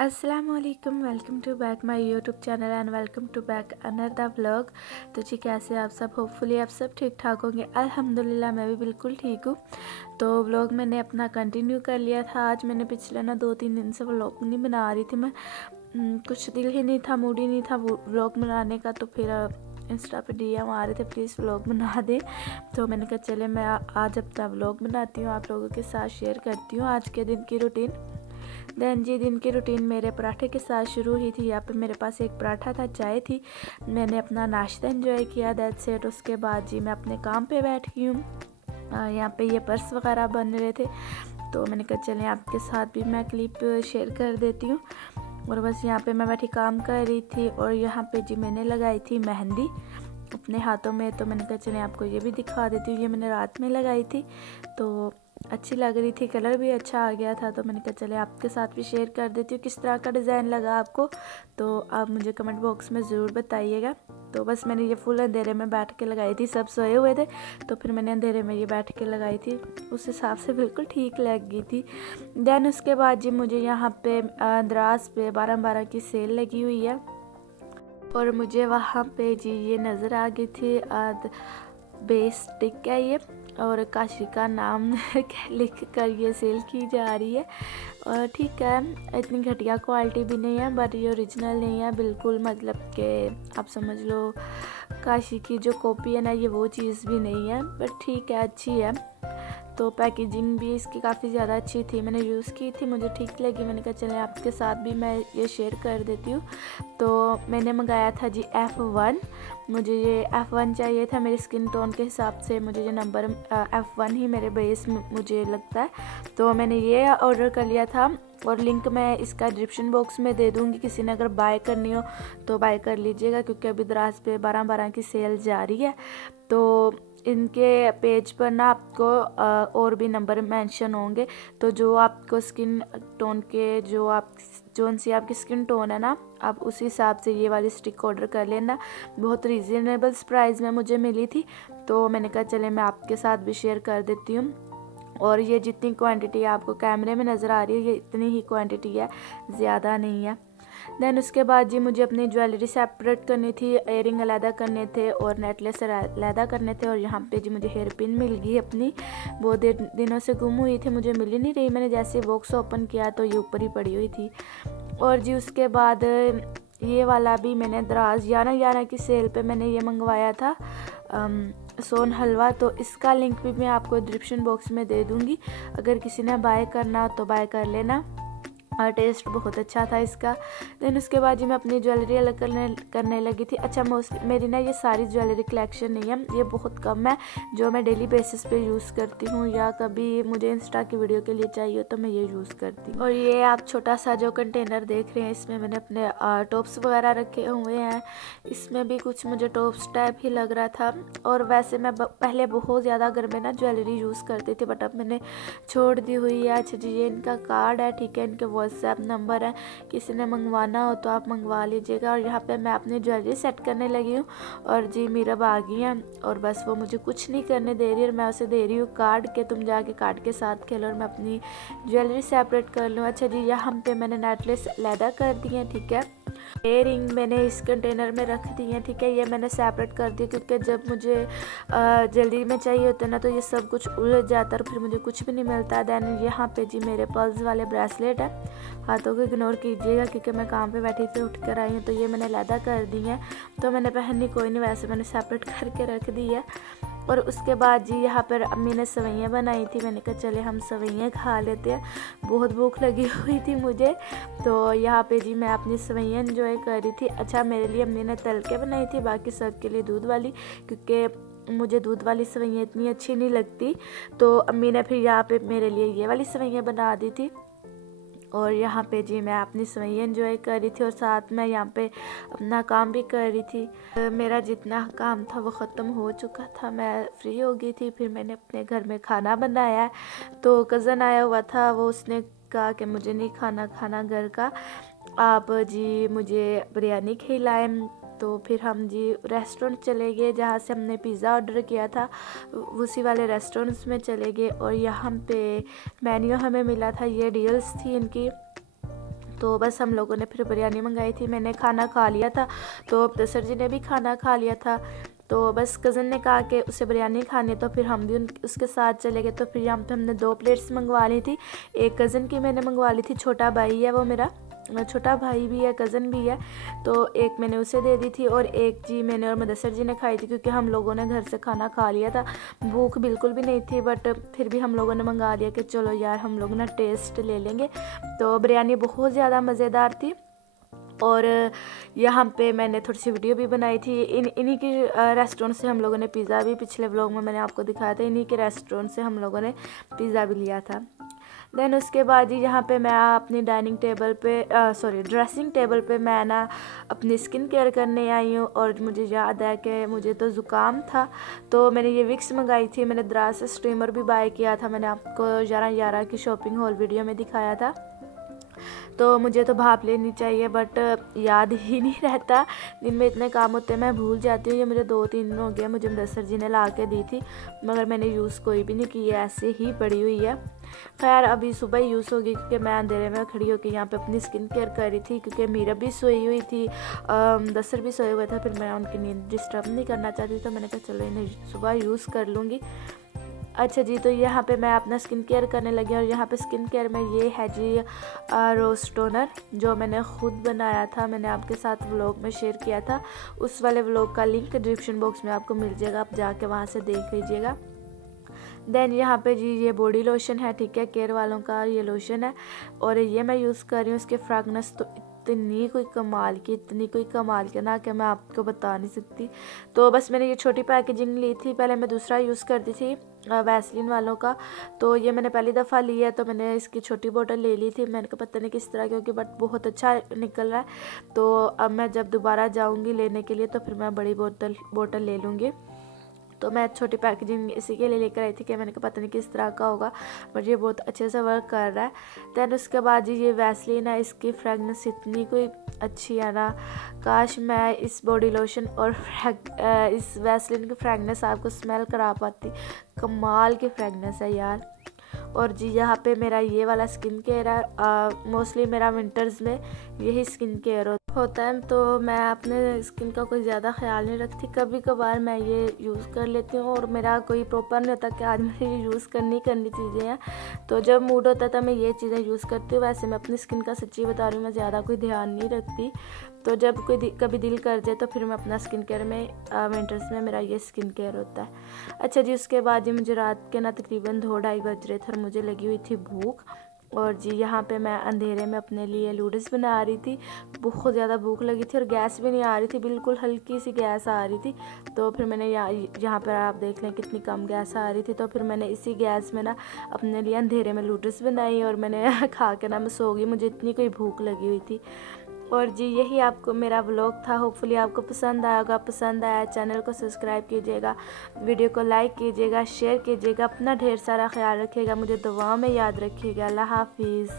अस्सलामुअलैकुम, welcome to back my YouTube channel and welcome to back another vlog. तो जी कैसे आप सब? होपफुली आप सब ठीक ठाक होंगे। अल्हम्दुलिल्लाह मैं भी बिल्कुल ठीक हूँ। तो व्लॉग मैंने अपना कंटिन्यू कर लिया था। आज मैंने पिछले 2-3 दिन से व्लॉग नहीं बना रही थी। मैं कुछ दिल ही नहीं था, मूड ही नहीं था व्लॉग बनाने का। तो फिर इंस्टा पे DM आ रहे थे प्लीज़ व्लॉग बना दे। तो मैंने कहा चले मैं आज अपना व्लॉग बनाती हूँ, आप लोगों के साथ शेयर करती हूँ आज के दिन की रूटीन। देन जी दिन की रूटीन मेरे पराठे के साथ शुरू हुई थी। यहाँ पे मेरे पास एक पराठा था, चाय थी, मैंने अपना नाश्ता एंजॉय किया, दैट्स इट। उसके बाद जी मैं अपने काम पे बैठ गई हूँ। यहाँ पे ये पर्स वगैरह बन रहे थे तो मैंने कहा चलें आपके साथ भी मैं क्लिप शेयर कर देती हूँ। और बस यहाँ पे मैं बैठी काम कर रही थी और यहाँ पे जी मैंने लगाई थी मेहंदी अपने हाथों में। तो मैंने कहा चलें आपको ये भी दिखा देती हूँ। ये मैंने रात में लगाई थी तो अच्छी लग रही थी, कलर भी अच्छा आ गया था। तो मैंने कहा चले आपके साथ भी शेयर कर देती हूँ किस तरह का डिज़ाइन लगा आपको। तो आप मुझे कमेंट बॉक्स में ज़रूर बताइएगा। तो बस मैंने ये फुल अंधेरे में बैठ के लगाई थी, सब सोए हुए थे तो फिर मैंने अंधेरे में ये बैठ के लगाई थी, उस हिसाब से बिल्कुल ठीक लग गई थी। देन उसके बाद जी मुझे यहाँ पे दराज पे 12-12 की सेल लगी हुई है और मुझे वहाँ पे जी ये नज़र आ गई थी बेस स्टिक है ये, और काशी का नाम लिख कर ये सेल की जा रही है। और ठीक है, इतनी घटिया क्वालिटी भी नहीं है बट ये ओरिजिनल नहीं है बिल्कुल, मतलब कि आप समझ लो काशी की जो कॉपी है ना ये वो चीज़ भी नहीं है, बट ठीक है अच्छी है। तो पैकेजिंग भी इसकी काफ़ी ज़्यादा अच्छी थी, मैंने यूज़ की थी, मुझे ठीक लगी। मैंने कहा चलें आपके साथ भी मैं ये शेयर कर देती हूँ। तो मैंने मंगाया था जी F1, मुझे ये F1 चाहिए था मेरी स्किन टोन के हिसाब से। मुझे ये नंबर F1 ही मेरे बेस में मुझे लगता है, तो मैंने ये ऑर्डर कर लिया था। और लिंक मैं इसका डिस्क्रिप्शन बॉक्स में दे दूँगी, किसी ने अगर बाय करनी हो तो बाय कर लीजिएगा क्योंकि अभी दराज पे 12-12 की सेल जारी है। तो इनके पेज पर ना आपको और भी नंबर मेंशन होंगे, तो जो आपको स्किन टोन के जो सी आपकी स्किन टोन है ना आप उसी हिसाब से ये वाली स्टिक ऑर्डर कर लेना। बहुत रीज़नेबल प्राइस में मुझे मिली थी तो मैंने कहा चले मैं आपके साथ भी शेयर कर देती हूँ। और ये जितनी क्वांटिटी आपको कैमरे में नज़र आ रही है ये इतनी ही क्वांटिटी है, ज़्यादा नहीं है। देन उसके बाद जी मुझे अपनी ज्वेलरी सेपरेट करनी थी, इयरिंग अलहदा करने थे और नेकलेस अलहदा करने थे। और यहाँ पे जी मुझे हेयर पिन मिल गई अपनी, बहुत दिनों से गुम हुई थी, मुझे मिल ही नहीं रही। मैंने जैसे बॉक्स ओपन किया तो ये ऊपर ही पड़ी हुई थी। और जी उसके बाद ये वाला भी मैंने दराज 11-11 की सेल पे मैंने ये मंगवाया था सोन हलवा। तो इसका लिंक भी मैं आपको डिस्क्रिप्शन बॉक्स में दे दूँगी, अगर किसी ने बाय करना तो बाय कर लेना। और टेस्ट बहुत अच्छा था इसका। देन उसके बाद जी मैं अपनी ज्वेलरी अलग करने लगी थी। अच्छा मेरी ना ये सारी ज्वेलरी कलेक्शन नहीं है, ये बहुत कम है जो मैं डेली बेसिस पे यूज़ करती हूँ या कभी मुझे इंस्टा की वीडियो के लिए चाहिए तो मैं ये यूज़ करती हूँ। और ये आप छोटा सा जो कंटेनर देख रहे हैं इसमें मैंने अपने टॉप्स वगैरह रखे हुए हैं। इसमें भी कुछ मुझे टॉप्स टाइप ही लग रहा था। और वैसे मैं पहले बहुत ज़्यादा घर में ना ज्वेलरी यूज़ करती थी बट अब मैंने छोड़ दी हुई है। अच्छा जी ये इनका कार्ड है, ठीक है, इनके व्हाट्सएप नंबर है, किसी ने मंगवाना हो तो आप मंगवा लीजिएगा। और यहाँ पे मैं अपनी ज्वेलरी सेट करने लगी हूँ और जी मीरब आ गई हैं और बस वो मुझे कुछ नहीं करने दे रही और मैं उसे दे रही हूँ कार्ड के, तुम जाके कार्ड के साथ खेलो और मैं अपनी ज्वेलरी सेपरेट कर लूँ। अच्छा जी यहाँ पे मैंने नेकलेस अलहदा कर दी है, ठीक है, इयरिंग मैंने इस कंटेनर में रख दी है, ठीक है, ये मैंने सेपरेट कर दिया क्योंकि जब मुझे जल्दी में चाहिए होता है ना तो ये सब कुछ उलझ जाता है और फिर मुझे कुछ भी नहीं मिलता। देन यहाँ पे जी मेरे पर्ल्स वाले ब्रेसलेट है, हाथों को इग्नोर कीजिएगा क्योंकि मैं काम पे बैठी थी, उठ कर आई हूँ तो ये मैंने अलहदा कर दी है, तो मैंने पहननी कोई नहीं, वैसे मैंने सेपरेट करके रख दी है। और उसके बाद जी यहाँ पर अम्मी ने सवैयाँ बनाई थी, मैंने कहा चले हम सवैयाँ खा लेते हैं, बहुत भूख लगी हुई थी मुझे। तो यहाँ पे जी मैं अपनी सवैयाँ एंजॉय कर रही थी। अच्छा मेरे लिए अम्मी ने तल के बनाई थी, बाकी सब के लिए दूध वाली, क्योंकि मुझे दूध वाली सवैयाँ इतनी अच्छी नहीं लगती तो अम्मी ने फिर यहाँ पे मेरे लिए ये वाली सवैयाँ बना दी थी। और यहाँ पे जी मैं अपनी सवैयाँ एंजॉय कर रही थी और साथ में यहाँ पे अपना काम भी कर रही थी। मेरा जितना काम था वो ख़त्म हो चुका था, मैं फ्री हो गई थी। फिर मैंने अपने घर में खाना बनाया, तो कज़न आया हुआ था, वो उसने कहा कि मुझे नहीं खाना घर का, आप जी मुझे बिरयानी खिलाएं। तो फिर हम जी रेस्टोरेंट चले गए जहाँ से हमने पिज़्ज़ा ऑर्डर किया था, उसी वाले रेस्टोरेंट्स में चले गए। और यहाँ पे मेन्यू हमें मिला था, ये डील्स थी इनकी, तो बस हम लोगों ने फिर बिरयानी मंगाई थी। मैंने खाना खा लिया था, तो दसर जी ने भी खाना खा लिया था। तो बस कज़न ने कहा कि उसे बिरयानी खानी, तो फिर हम भी उसके साथ चले गए। तो फिर यहाँ पे हमने 2 प्लेट्स मंगवा ली थी। एक कज़न की मैंने मंगवा ली थी, छोटा भाई है वो मेरा, छोटा भाई भी है, कज़न भी है, तो एक मैंने उसे दे दी थी और एक जी मैंने और मुदस्सर जी ने खाई थी, क्योंकि हम लोगों ने घर से खाना खा लिया था। भूख बिल्कुल भी नहीं थी, बट फिर भी हम लोगों ने मंगा लिया कि चलो यार हम लोग ना टेस्ट ले लेंगे। तो बिरयानी बहुत ज़्यादा मज़ेदार थी। और यहाँ पे मैंने थोड़ी सी वीडियो भी बनाई थी। इन्हीं की रेस्टोरेंट से हम लोगों ने पिज़्ज़ा भी, पिछले व्लॉग में मैंने आपको दिखाया था, इन्हीं के रेस्टोरेंट से हम लोगों ने पिज़्ज़ा भी लिया था। देन उसके बाद ही यहाँ पे मैं अपनी डाइनिंग टेबल पे ड्रेसिंग टेबल पे मैं ना अपनी स्किन केयर करने आई हूँ। और मुझे याद है कि मुझे तो ज़ुकाम था, तो मैंने ये विक्स मंगाई थी। मैंने दराज से स्टीमर भी बाय किया था, मैंने आपको 11/11 की शॉपिंग हॉल वीडियो में दिखाया था। तो मुझे तो भाप लेनी चाहिए, बट याद ही नहीं रहता, दिन में इतने काम होते हैं मैं भूल जाती हूँ। ये मुझे 2-3 दिन हो गया, मुझे मुदस्सर जी ने ला के दी थी, मगर मैंने यूज़ कोई भी नहीं की है, ऐसे ही पड़ी हुई है। खैर अभी सुबह यूज़ होगी, क्योंकि मैं अंधेरे में खड़ी होकर यहाँ पे अपनी स्किन केयर कर रही थी, क्योंकि मीरा भी सोई हुई थी, मुदस्सर भी सोए हुए थे। फिर मैं उनकी नींद डिस्टर्ब नहीं करना चाहती, तो मैंने कहा चलो इन्हें सुबह यूज़ कर लूँगी। अच्छा जी, तो यहाँ पे मैं अपना स्किन केयर करने लगी। और यहाँ पे स्किन केयर में ये है जी रोज़ टोनर, जो मैंने ख़ुद बनाया था, मैंने आपके साथ व्लॉग में शेयर किया था। उस वाले व्लॉग का लिंक डिस्क्रिप्शन बॉक्स में आपको मिल जाएगा, आप जाके वहाँ से देख लीजिएगा। देन यहाँ पे जी ये बॉडी लोशन है, ठीक है, केयर वालों का ये लोशन है, और ये मैं यूज़ कर रही हूँ। इसके फ्रेगनेंस तो इतनी कोई कमाल की ना कि मैं आपको बता नहीं सकती। तो बस मैंने ये छोटी पैकेजिंग ली थी, पहले मैं दूसरा यूज़ करती थी वैसलीन वालों का, तो ये मैंने पहली दफ़ा लिया है, तो मैंने इसकी छोटी बोतल ले ली थी। मैंने कहा पता नहीं किस तरह की होगी, बट बहुत अच्छा निकल रहा है। तो अब मैं जब दोबारा जाऊँगी लेने के लिए, तो फिर मैं बड़ी बोतल ले लूँगी। तो मैं छोटी पैकेजिंग इसी के लिए लेकर आई थी कि मैंने कहा पता नहीं किस तरह का होगा, बट ये बहुत अच्छे से वर्क कर रहा है। दैन उसके बाद ये वैसलीन है, इसकी फ्रेगनेंस इतनी कोई अच्छी है ना, काश मैं इस बॉडी लोशन और इस वैसलीन की फ्रेगनेंस आपको स्मेल करा पाती। कमाल की फ्रेगनेंस है यार। और जी यहाँ पे मेरा ये वाला स्किन केयर है, मोस्टली मेरा विंटर्स में यही स्किन केयर होता है, तो मैं अपने स्किन का कोई ज़्यादा ख्याल नहीं रखती। कभी कभार मैं ये यूज़ कर लेती हूँ, और मेरा कोई प्रॉपर नहीं होता कि आज मुझे ये यूज़ करनी चीज़ें हैं, तो जब मूड होता है तो मैं ये चीज़ें यूज़ करती हूँ। वैसे मैं अपनी स्किन का सच्ची बता रही हूँ, मैं ज़्यादा कोई ध्यान नहीं रखती, तो जब कभी दिल कर जाए तो फिर मैं अपना स्किन केयर में विंटर्स में मेरा ये स्किन केयर होता है। अच्छा जी, उसके बाद जी मुझे रात के ना तकरीबन 2-2:30 बज रहे थे, और मुझे लगी हुई थी भूख। और जी यहाँ पे मैं अंधेरे में अपने लिए नूडल्स बना रही थी, बहुत ज़्यादा भूख लगी थी, और गैस भी नहीं आ रही थी, बिल्कुल हल्की सी गैस आ रही थी। तो फिर मैंने यहाँ पर आप देख लें कितनी कम गैस आ रही थी, तो फिर मैंने इसी गैस में ना अपने लिए अंधेरे में नूडल्स बनाई, और मैंने खा के ना मैं सो गई, मुझे इतनी कोई भूख लगी हुई थी। और जी यही आपको मेरा व्लॉग था, होपफुली आपको पसंद आएगा। पसंद आया चैनल को सब्सक्राइब कीजिएगा, वीडियो को लाइक कीजिएगा, शेयर कीजिएगा, अपना ढेर सारा ख्याल रखिएगा, मुझे दुआ में याद रखिएगा। अल्लाह हाफिज़।